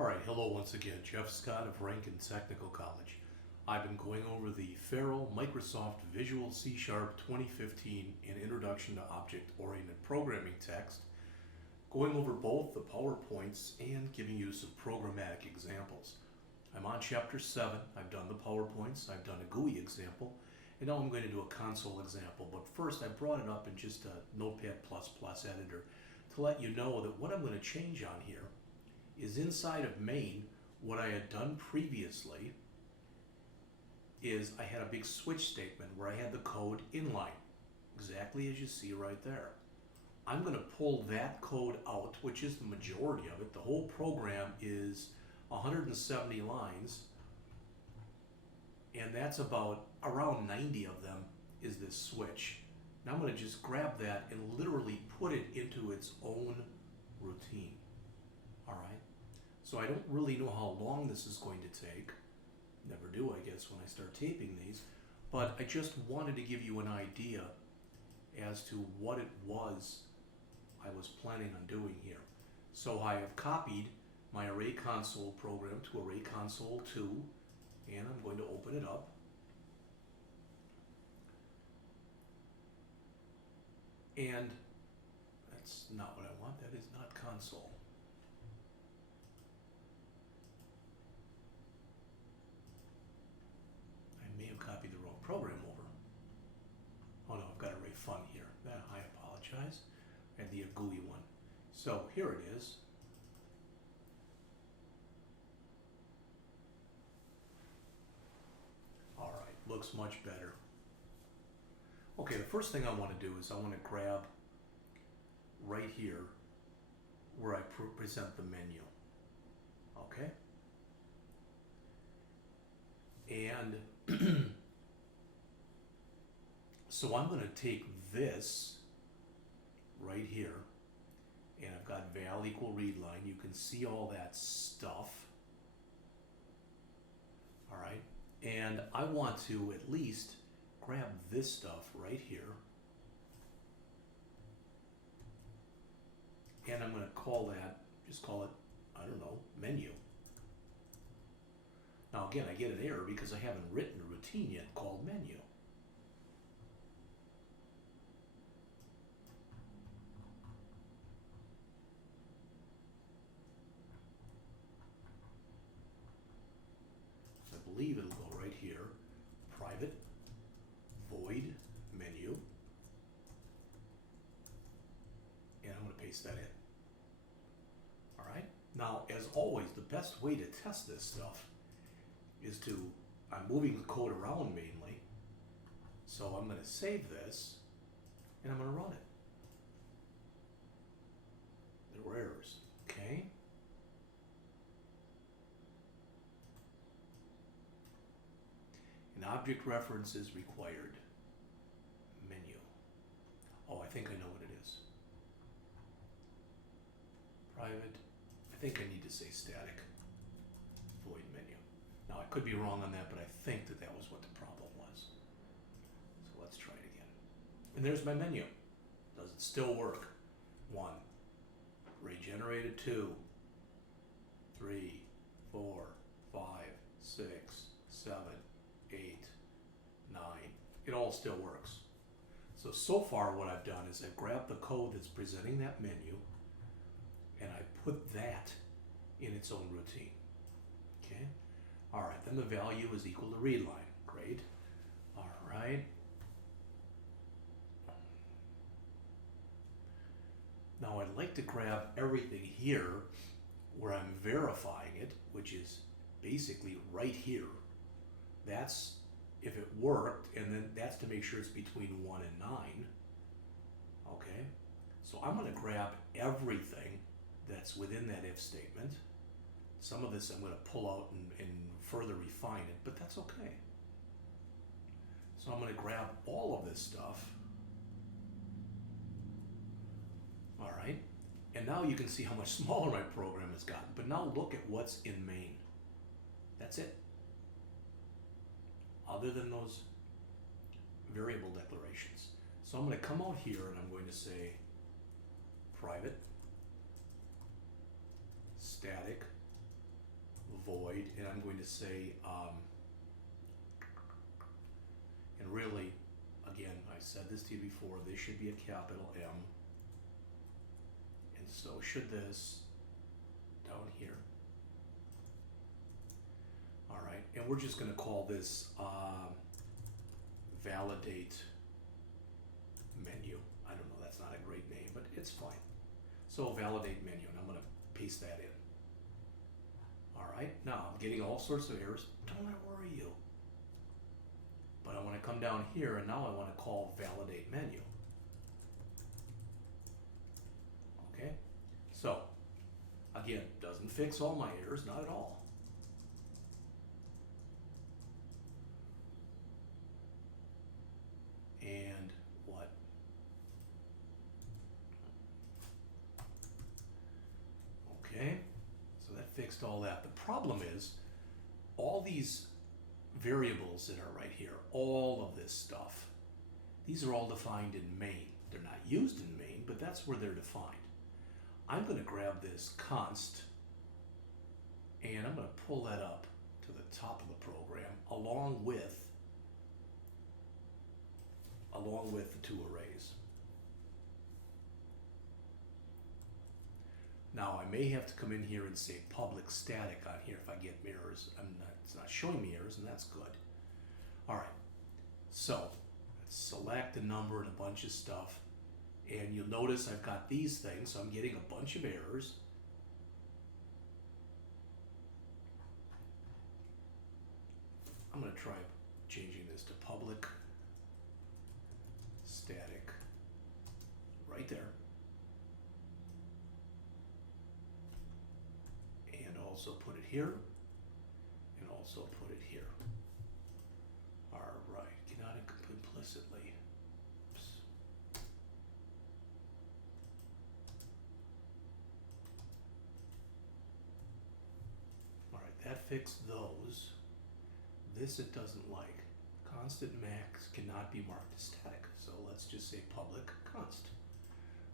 Alright, hello once again. Jeff Scott of Rankin Technical College. I've been going over the Farrell Microsoft Visual C# 2015 and Introduction to Object-Oriented Programming text, going over both the PowerPoints and giving you some programmatic examples. I'm on Chapter 7. I've done the PowerPoints, I've done a GUI example, and now I'm going to do a console example. But first I brought it up in just a Notepad++ editor to let you know that what I'm going to change on here is inside of main. What I had done previously is I had a big switch statement where I had the code inline, exactly as you see right there. I'm going to pull that code out, which is the majority of it. The whole program is 170 lines, and that's about around 90 of them is this switch. Now I'm going to just grab that and literally put it into its own routine. Alright? So I don't really know how long this is going to take. Never do, I guess, when I start taping these. But I just wanted to give you an idea as to what it was I was planning on doing here. So I have copied my Array Console program to Array Console 2, and I'm going to open it up. And that's not what I want. That is not console. May have copied the wrong program over. Oh no, I've got Array Fun here. I apologize. I had the GUI one. So here it is. Alright, looks much better. Okay, the first thing I want to do is I want to grab right here where I present the menu. Okay? And so I'm going to take this right here, and I've got val equal readline. You can see all that stuff. All right, and I want to at least grab this stuff right here, and I'm going to call that, just call it, I don't know, menu. Now again, I get an error because I haven't written a routine yet called menu. I believe it'll go right here, private void menu, and I'm going to paste that in. All right. Now, as always, the best way to test this stuff is I'm moving the code around mainly, so I'm going to save this and I'm going to run it. There were errors, okay? An object reference is required. Menu. Oh, I think I know what it is. Private. I think I need to say static void menu. Now, I could be wrong on that, but I think that that was what the problem was. So let's try it again. And there's my menu. Does it still work? 1. Array generated 2. 3, 4, 5, 6, 7, 8, 9. It all still works. So far what I've done is I've grabbed the code that's presenting that menu and I put that in its own routine. Okay? All right, then the value is equal to readline. Great. All right. Now I'd like to grab everything here where I'm verifying it, which is basically right here. That's if it worked, and then that's to make sure it's between 1 and 9. Okay? So I'm going to grab everything that's within that if statement. Some of this I'm going to pull out and further refine it, but that's okay. So I'm going to grab all of this stuff. All right. And now you can see how much smaller my program has gotten. But now look at what's in main. That's it. Other than those variable declarations. So I'm going to come out here and I'm going to say private static void, and I'm going to say, and really, again, I said this to you before, this should be a capital M, and so should this down here. All right, and we're just going to call this validate menu. I don't know, that's not a great name, but it's fine. So validate menu, and I'm going to paste that in. All right, now I'm getting all sorts of errors. Don't let it worry you. But I want to come down here, and now I want to call validate menu. Okay, so again, doesn't fix all my errors, not at all. And what? Okay, so that fixed all that. The problem is all these variables that are right here, all of this stuff, these are all defined in main. They're not used in main, but that's where they're defined. I'm going to grab this const and I'm going to pull that up to the top of the program along with the two arrays. Now I may have to come in here and say public static on here if I get errors. It's not showing me errors, and that's good. All right, so let's select a number and a bunch of stuff, and you'll notice I've got these things, so I'm getting a bunch of errors. I'm going to try changing this to public static right there. And also put it here, and also put it here. All right, cannot implicitly. Oops. All right, that fixed those. This it doesn't like. Constant max cannot be marked as static, so let's just say public const.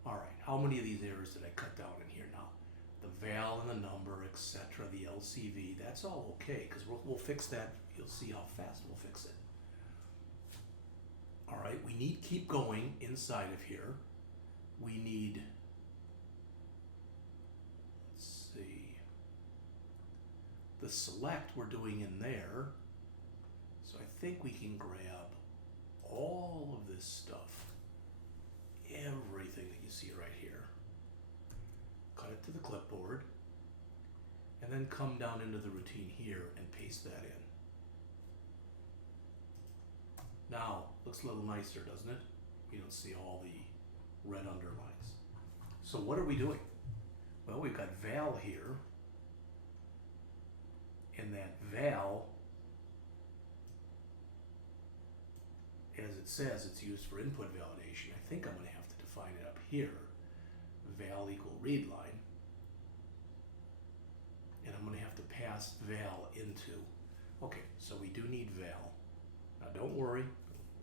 All right, how many of these errors did I cut down in here now? The val and the number, etc., the LCV, that's all okay, because we'll fix that. You'll see how fast we'll fix it. All right, we need keep going inside of here. We need, let's see, the select we're doing in there. So I think we can grab all of this stuff, everything that you see right here, cut it to the clipboard, and then come down into the routine here and paste that in. Now, looks a little nicer, doesn't it? We don't see all the red underlines. So what are we doing? Well, we've got val here, and that val, as it says, it's used for input validation. I think I'm going to have to define it up here. Val equal read line. And I'm going to have to pass val into. Okay, so we do need val. Now don't worry,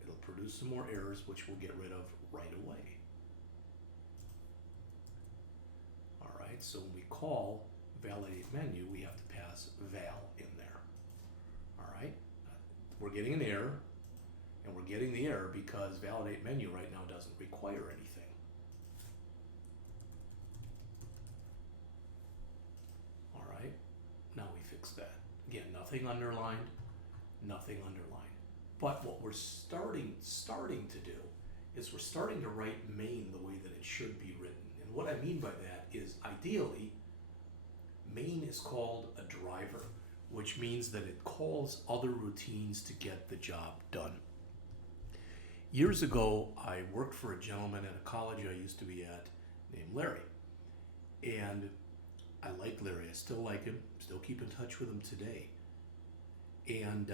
it'll produce some more errors, which we'll get rid of right away. All right, so when we call validate menu, we have to pass val in there. All right, we're getting an error. And we're getting the error because validate menu right now doesn't require anything. All right, now we fix that. Again, nothing underlined, nothing underlined. But what we're starting to do is we're starting to write main the way that it should be written. And what I mean by that is ideally, main is called a driver, which means that it calls other routines to get the job done. Years ago, I worked for a gentleman at a college I used to be at named Larry. And I like Larry. I still like him. Still keep in touch with him today. And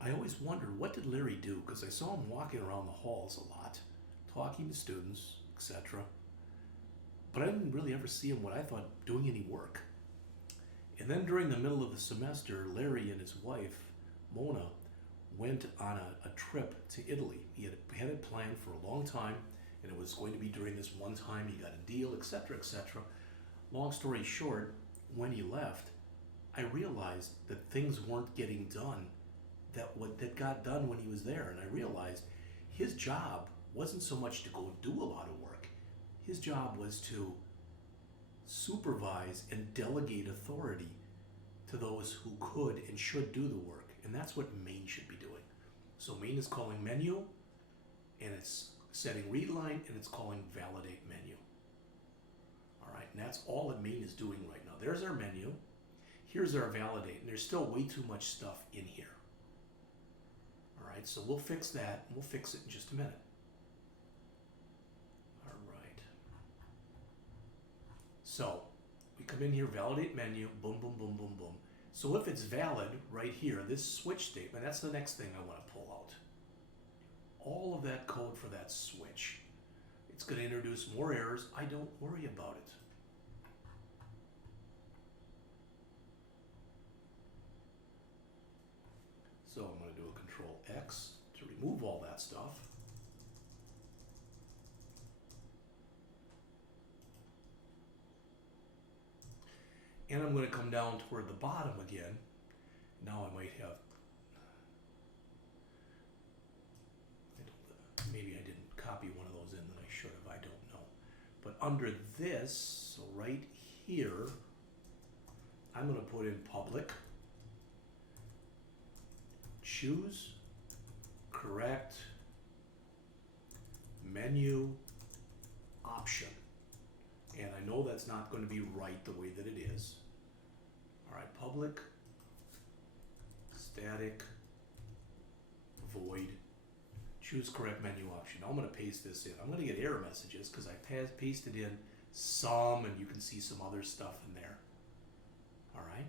I always wondered, what did Larry do? Because I saw him walking around the halls a lot, talking to students, etc. But I didn't really ever see him, what I thought, doing any work. And then during the middle of the semester, Larry and his wife, Mona, went on a trip to Italy. He had it planned for a long time, and it was going to be during this one time he got a deal, etc., etc. Long story short, when he left, I realized that things weren't getting done that got done when he was there. And I realized his job wasn't so much to go do a lot of work. His job was to supervise and delegate authority to those who could and should do the work. And that's what main should be doing. So main is calling menu, and it's setting read line, and it's calling validate menu. All right, and that's all that main is doing right now. There's our menu. Here's our validate, and there's still way too much stuff in here. All right, so we'll fix that, and we'll fix it in just a minute. All right. So we come in here, validate menu, boom, boom, boom, boom, boom. So if it's valid right here, this switch statement, that's the next thing I want to pull out. All of that code for that switch. It's going to introduce more errors. I don't worry about it. So I'm going to do a Control X to remove all that stuff. And I'm going to come down toward the bottom again. Now I might have, maybe I didn't copy one of those in that I should have, I don't know. But under this, so right here, I'm going to put in public. Choose correct menu option. And I know that's not going to be right the way that it is. All right, public, static, void, choose correct menu option. Now I'm going to paste this in. I'm going to get error messages because I pasted in some, and you can see some other stuff in there. All right.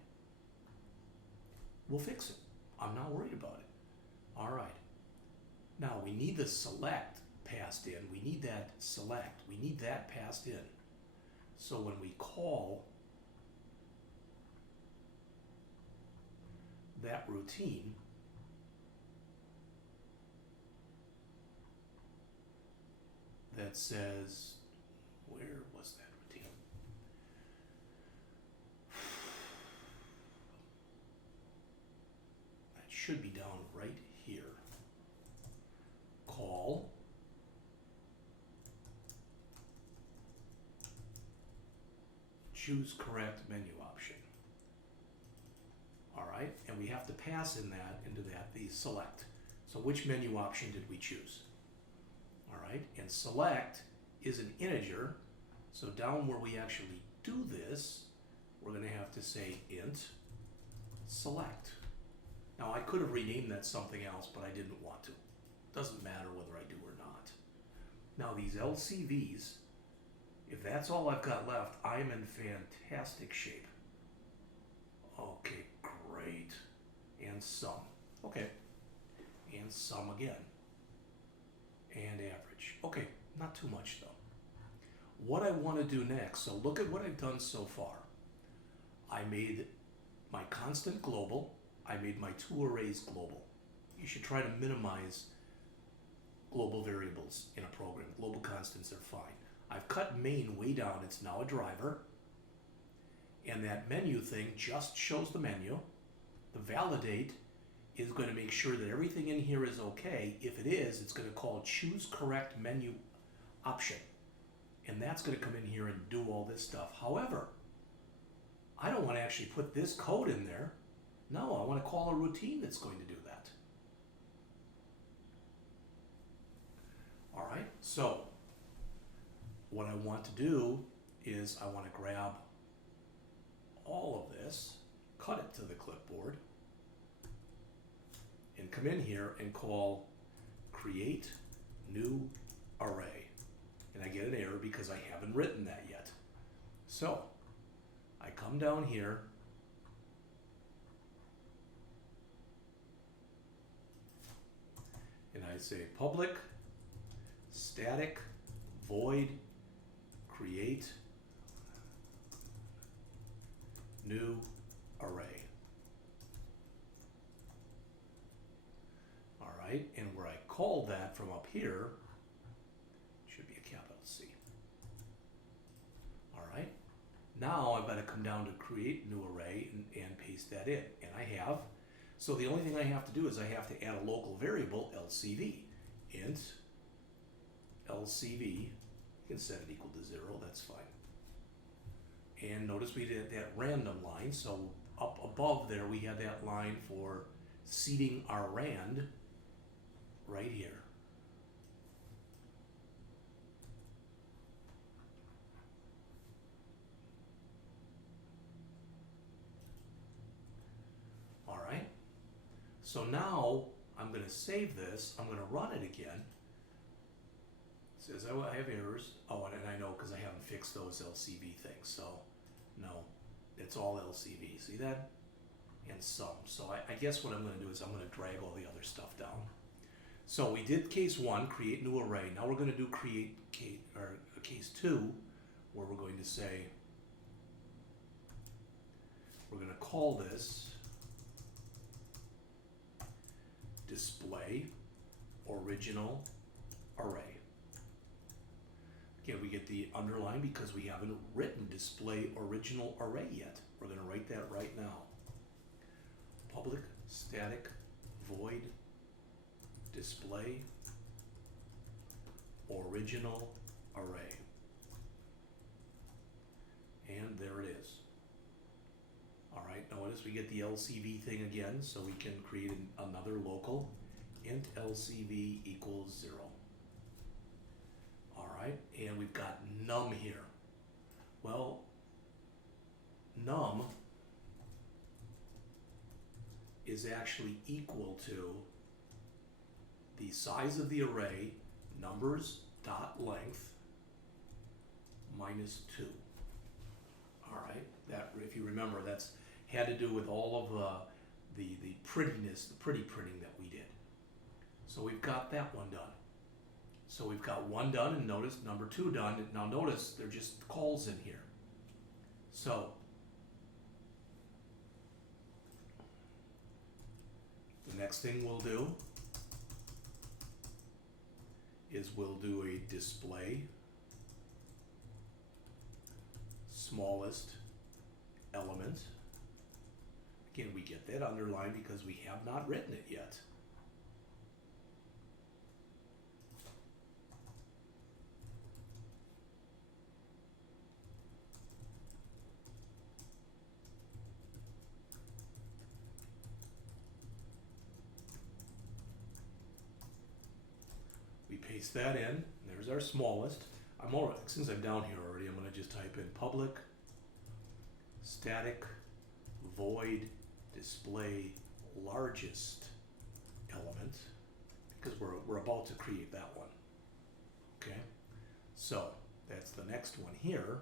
We'll fix it. I'm not worried about it. All right. Now we need the select passed in. We need that select. We need that passed in. So when we call that routine, that says, where was that routine? That should be down right here. Call choose correct menu option. All right, and we have to pass into that the select. So which menu option did we choose? All right, and select is an integer. So down where we actually do this, we're going to have to say int select. Now I could have renamed that something else, but I didn't want to. Doesn't matter whether I do or not. Now these LCVs, if that's all I've got left, I'm in fantastic shape. Okay, great. And sum. Okay. And sum again. And average. Okay, not too much though. What I want to do next, so look at what I've done so far. I made my constant global. I made my two arrays global. You should try to minimize global variables in a program. Global constants are fine. I've cut main way down. It's now a driver. And that menu thing just shows the menu. The validate is going to make sure that everything in here is okay. If it is, it's going to call choose correct menu option. And that's going to come in here and do all this stuff. However, I don't want to actually put this code in there. No, I want to call a routine that's going to do that. All right, so what I want to do is I want to grab all of this, cut it to the clipboard, and come in here and call create new array. And I get an error because I haven't written that yet. So I come down here, and I say public static void create new array. All right, and where I call that from up here should be a capital C. All right, Now I've got to come down to create new array and paste that in, and I have. So the only thing I have to do is I have to add a local variable, LCV. Int LCV, you can set it equal to 0, that's fine. And notice we did that random line, so up above there we had that line for seeding our rand right here. All right, so now I'm going to save this, I'm going to run it again. It says I have errors. Oh, and I know because I haven't fixed those LCV things, so no, it's all LCV. See that? And some. So I guess what I'm going to do is I'm going to drag all the other stuff down. So we did case 1, create new array. Now we're going to do create case 2, where we're going to say, we're going to call this display original array. Again, we get the underline because we haven't written display original array yet. We're going to write that right now. Public static void display original array. And there it is. All right, notice we get the LCV thing again, so we can create another local int LCV equals 0. All right, and we've got num here. Well, num is actually equal to the size of the array, numbers dot length minus 2. All right, that, if you remember, that's had to do with all of the prettiness, the pretty printing that we did. So we've got that one done. So we've got 1 done, and notice number 2 done. Now notice they're just calls in here. So the next thing we'll do is we'll do a display smallest element. Again, we get that underlined because we have not written it yet. We paste that in. There's our smallest. Since I'm down here already, I'm going to just type in public static void display largest element, because we're about to create that one. Okay, so that's the next one here,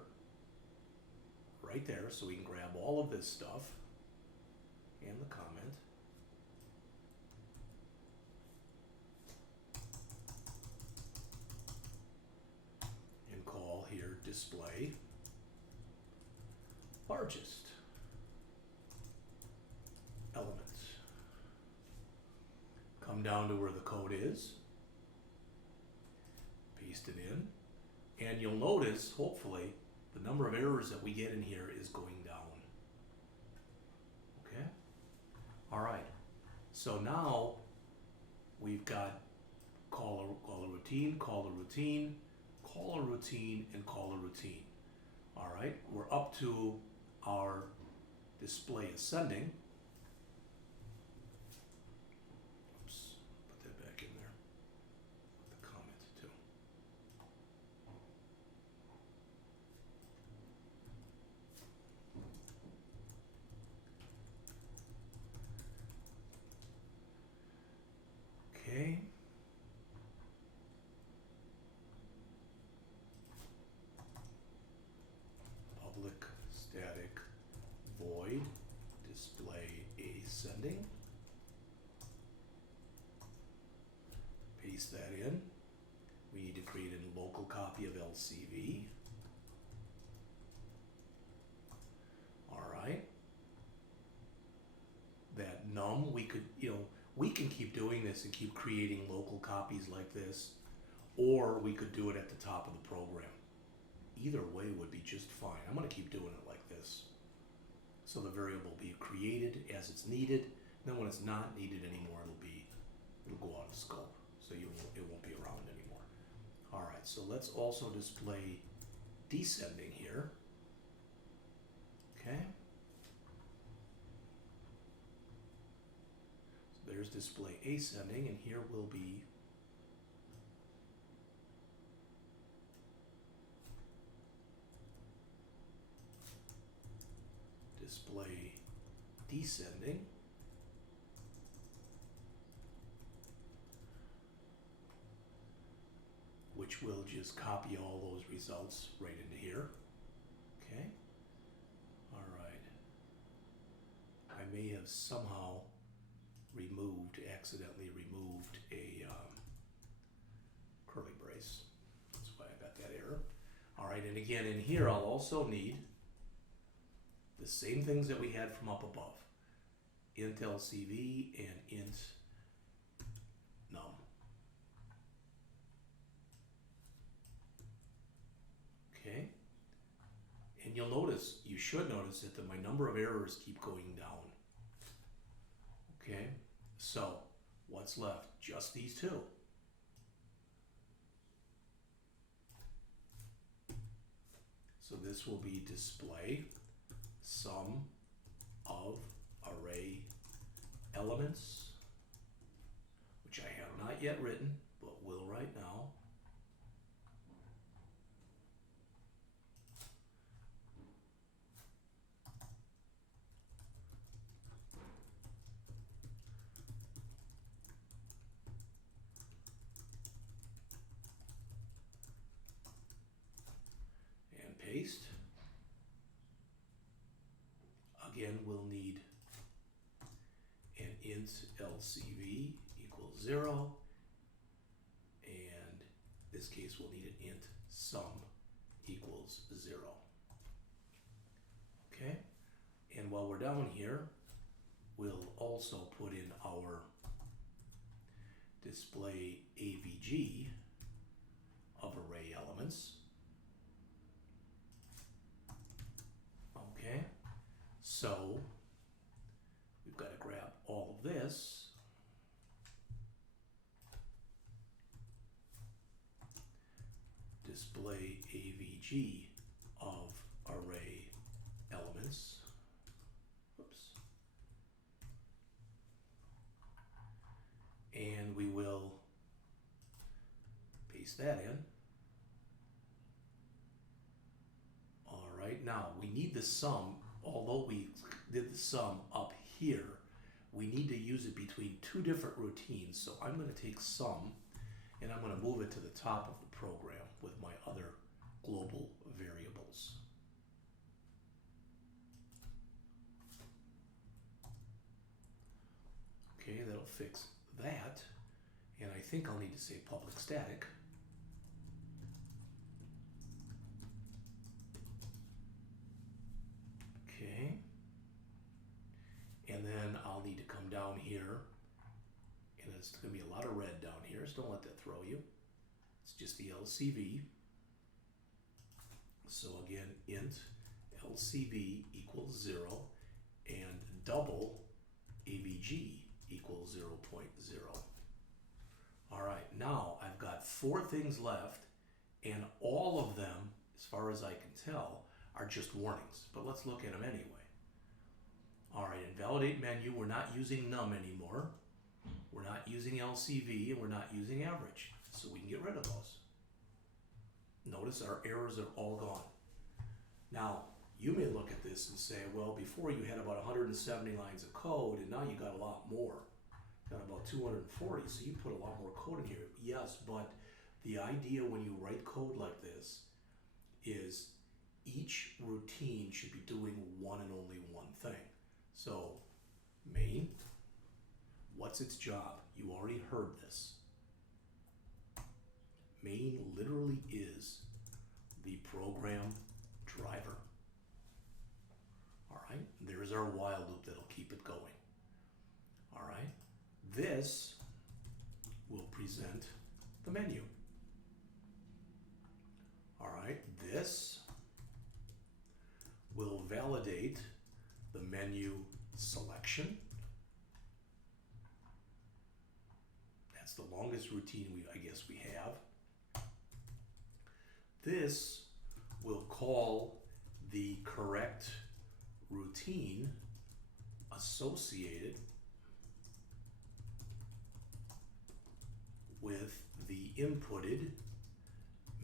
right there. So we can grab all of this stuff and the comment. And call here display largest element. Come down to where the code is, paste it in, and you'll notice, hopefully, the number of errors that we get in here is going down. Okay? All right. So now we've got call a routine, call a routine, call a routine, and call a routine. All right, we're up to our display ascending. Oops, put that back in there. The comment too. Okay. Public static void display ascending. Paste that in. We need to create a local copy of LCV. All right. That num, we could, we can keep doing this and keep creating local copies like this, or we could do it at the top of the program. either way would be just fine. I'm going to keep doing it like this. So the variable will be created as it's needed. Then when it's not needed anymore, it'll go out of scope. So it won't be around anymore. All right, so let's also display descending here. Okay. So there's display ascending, and here will be display descending. Which will just copy all those results right into here. Okay. All right. I may have somehow accidentally removed a curly brace. That's why I got that error. All right, and again in here I'll also need the same things that we had from up above. Int LCV and int num. Okay, and you should notice that my number of errors keep going down. Okay, so what's left? Just these two. So this will be display sum of array elements, which I have not yet written, but will right now. Paste. Again, we'll need an int LCV equals 0, and in this case we'll need an int sum equals 0. Okay, and while we're down here, we'll also put in our display AVG of array elements. Okay, so we've got to grab all of this, display AVG of array elements, oops, and we will paste that in. Now, we need the sum, although we did the sum up here, we need to use it between two different routines. So I'm going to take sum and I'm going to move it to the top of the program with my other global variables. Okay, that'll fix that. And I think I'll need to say public static. Okay, and then I'll need to come down here, and it's going to be a lot of red down here, so don't let that throw you. It's just the LCV. So again, int LCV equals 0, and double AVG equals 0.0. All right, now I've got 4 things left, and all of them, as far as I can tell, are just warnings, but let's look at them anyway. All right, in validate menu, we're not using num anymore. We're not using LCV, and we're not using average, so we can get rid of those. Notice our errors are all gone. Now, you may look at this and say, well, before you had about 170 lines of code, and now you got a lot more. Got about 240, so you put a lot more code in here. Yes, but the idea when you write code like this is each routine should be doing one and only one thing. So, main, what's its job? You already heard this. Main literally is the program driver. All right, there's our while loop that'll keep it going. All right, this will present the menu. All right, this will validate the menu selection. That's the longest routine I guess we have. This will call the correct routine associated with the inputted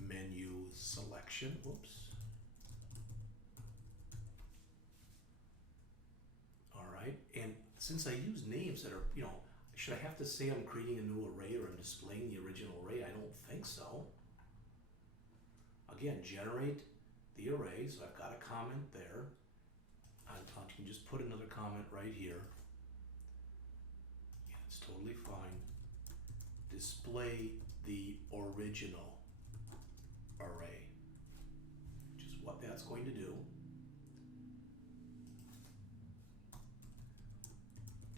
menu selection. Whoops. All right, and since I use names that are, should I have to say I'm creating a new array or I'm displaying the original array? I don't think so. Again, generate the array, so I've got a comment there. I can just put another comment right here. Yeah, it's totally fine. Display the original array, which is what that's going to do.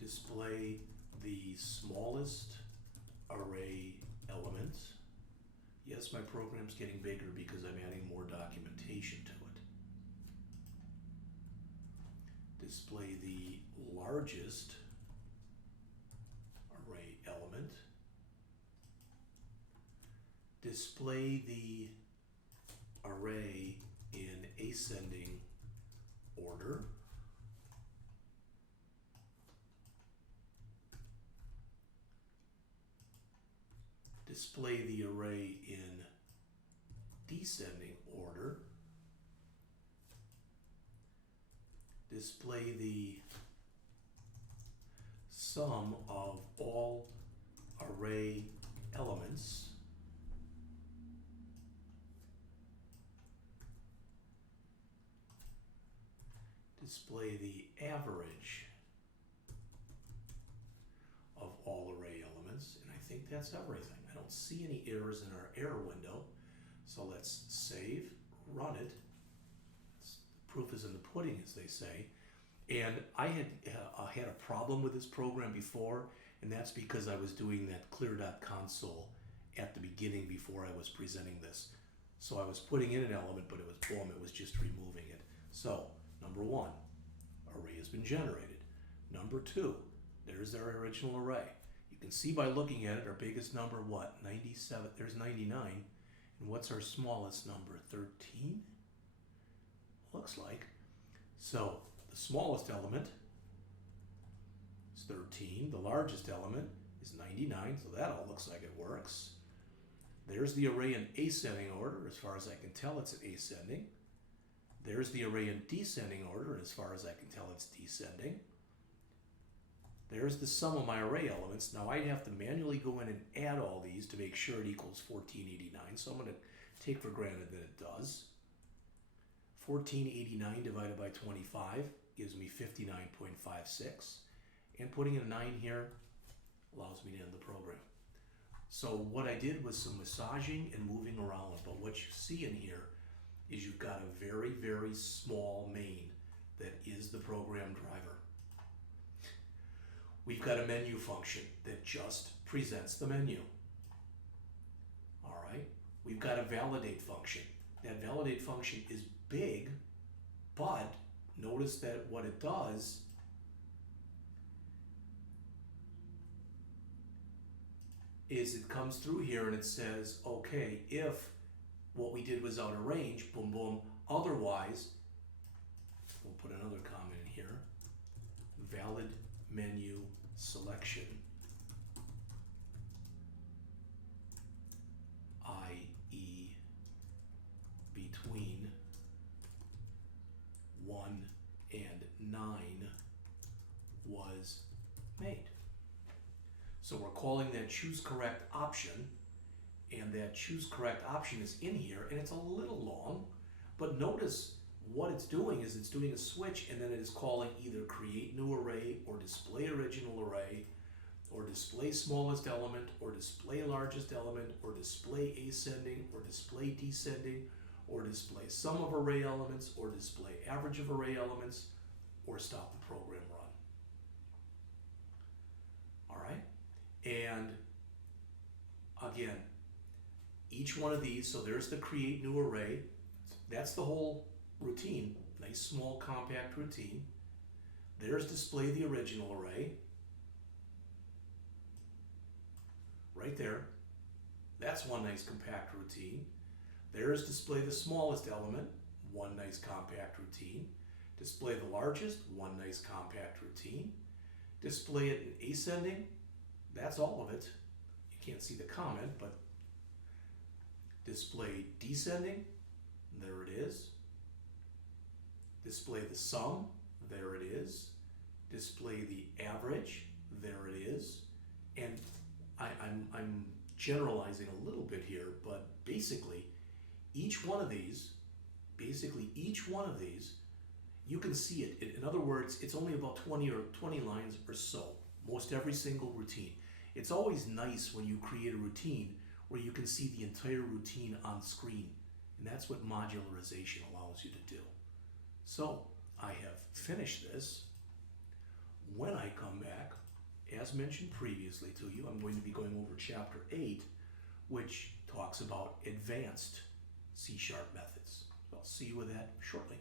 Display the smallest array element. Yes, my program's getting bigger because I'm adding more documentation to it. Display the largest array element. Display the array in ascending order. Display the array in descending order. Display the sum of all array elements. Display the average of all array elements, and I think that's everything. I don't see any errors in our error window, so let's save, run it. Proof is in the pudding, as they say. And I had a problem with this program before, and that's because I was doing that clear.console at the beginning before I was presenting this. So I was putting in an element, but it was boom, it was just removing it. So, number one, array has been generated. Number two, there's our original array. You can see by looking at it, our biggest number, what? 97, there's 99. And what's our smallest number? 13? Looks like. So the smallest element is 13. The largest element is 99. So that all looks like it works. There's the array in ascending order. As far as I can tell, it's ascending. There's the array in descending order. And as far as I can tell, it's descending. There's the sum of my array elements. Now I'd have to manually go in and add all these to make sure it equals 1489. So I'm going to take for granted that it does. 1489 divided by 25 gives me 59.56. And putting in a 9 here allows me to end the program. So what I did was some massaging and moving around. But what you see in here is you've got a very, very small main that is the program driver. We've got a menu function that just presents the menu. All right. We've got a validate function. That validate function is big, but notice that what it does is it comes through here and it says, okay, if what we did was out of range, boom, boom, otherwise, we'll put another comment in here, valid menu selection, i.e. between 1 and 9 was made. So we're calling that choose correct option, and that choose correct option is in here, and it's a little long, but notice what it's doing is it's doing a switch, and then it is calling either create new array, or display original array, or display smallest element, or display largest element, or display ascending, or display descending, or display sum of array elements, or display average of array elements, or stop the program run. All right? And again, each one of these, so there's the create new array. that's the whole routine. Nice, small, compact routine. There's display the original array. Right there. That's one nice compact routine. There's display the smallest element, one nice compact routine. Display the largest, one nice compact routine. Display it in ascending, that's all of it. You can't see the comment, but display descending, there it is. Display the sum, there it is. Display the average, there it is. And I'm generalizing a little bit here, but basically each one of these, you can see it. In other words, it's only about 20 lines or so, most every single routine. It's always nice when you create a routine where you can see the entire routine on screen. And that's what modularization allows you to do. So I have finished this. When I come back, as mentioned previously to you, I'm going to be going over Chapter 8, which talks about advanced C# methods. So I'll see you with that shortly.